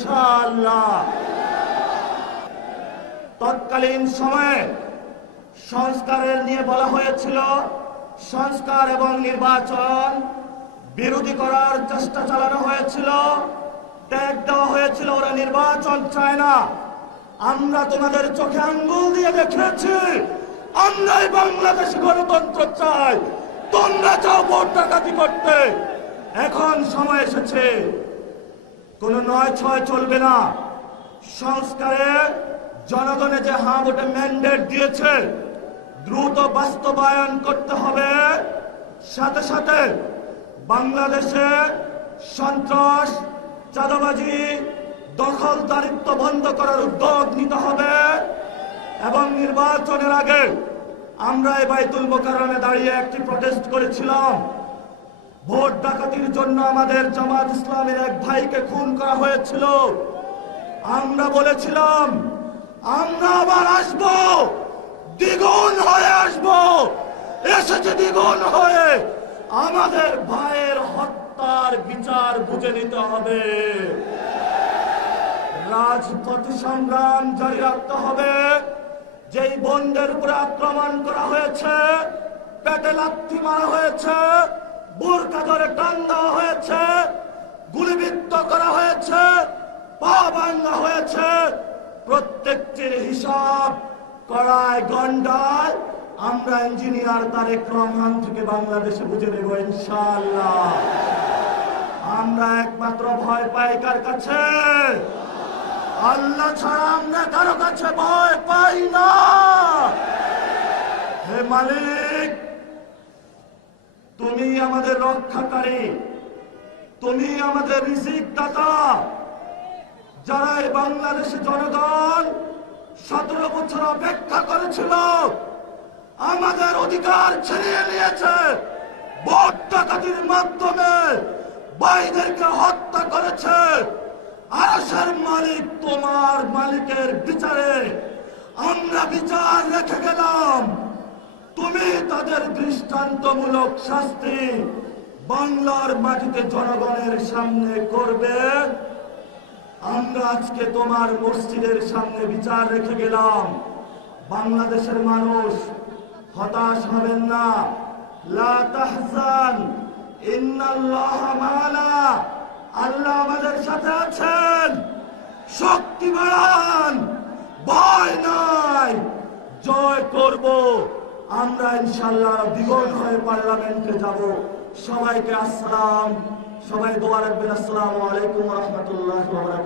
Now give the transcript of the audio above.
ইনশাআল্লাহ। তৎকালীন সময়ে সংস্কারের নিয়ে বলা হয়েছিল, সংস্কার এবং নির্বাচন বিরোধী করার চেষ্টা চালানো হয়েছিল, ট্যাগ দেওয়া হয়েছিল ওরা নির্বাচন চায় না। আমরা তোমাদের চোখে আঙ্গুল দিয়ে দেখেছি, আমরাই বাংলাদেশে গণতন্ত্র চাই, তোমরা চাও ভোট ডাকাতি করতে। এখন সময় এসেছে, কোন ৯/৬ চলবে না। সংস্কারে জনগণে যে হ্যাঁ ভোটে ম্যান্ডেট দিয়েছে, দ্রুত বাস্তবায়ন করতে হবে। সাথে সাথে বাংলাদেশে সন্ত্রাস, চাঁদাবাজি, দখলদারিত্ব বন্ধ করার উদ্যোগ নিতে হবে। এবং নির্বাচনের আগে আমরা এই বাইতুল মোকাররমে দাঁড়িয়ে একটি প্রটেস্ট করেছিলাম। ভোট ডাকাতির জন্য আমাদের জামাত ইসলামের এক ভাইকে খুন করা হয়েছিল। আমরা বলেছিলাম আমরা আবার আসব, দ্বিগুণ হয়ে আসব। এসেছে দ্বিগুণ হয়ে, আমাদের ভাইয়ের হত্যার বিচার বুঝে নিতে হবে। রাজপথে সংগ্রাম জারি রাখতে হবে। যেই বোনদের উপরে আক্রমণ করা হয়েছে, পেটে লাথি মারা হয়েছে, বোরকা ধরে টান দেওয়া হয়েছে, গুলিবিদ্ধ করা হয়েছে, পা ভাঙা হয়েছে, প্রত্যেকটির হিসাব করায় গন্ডায় আমরা ইঞ্জিনিয়ার তারেক রহমান থেকে বাংলাদেশে বুঝে নেব ইনশাআল্লাহ। আমরা একমাত্র ভয় পাই কার কাছে? আল্লাহ ছাড়া আমরা কারো কাছে ভয় পাই না। হে মালিক, তুমি আমাদের রক্ষাকারী, তুমি আমাদের রিজিক দাতা। যারা এই বাংলাদেশে জনগণ 17 বছর অপেক্ষা করেছিল, আমাদের অধিকার ছিনিয়ে নিয়েছে, ভোট ডাকাতির মাধ্যমে ভাইদেরকে হত্যা করেছে। আরশের মালিক তোমার মালিকের বিচারে আমরা বিচার রেখে গেলাম। তুমি তাদের দৃষ্টান্তমূলক শাস্তি বাংলার মাটিতে জনগণের সামনে করবে। আমরা আজকে তোমার মসজিদের সামনে বিচার রেখে গেলাম। বাংলাদেশের মানুষ হতাশ হবেন না। লা তাহজান, ইন্নাল্লাহা মা'ানা। আল্লাহ আমাদের সাথে আছেন। শক্তি বাড়ান, ভয় নাই, জয় করব আমরা ইনশাআল্লাহ। দ্বিগুণ হয়ে পার্লামেন্টে যাব। সবাইকে আসসালাম। সবাই দোয়া রাখবেন। আসসালামু আলাইকুম ওয়া রাহমাতুল্লাহি ওয়া বারাকাতুহু।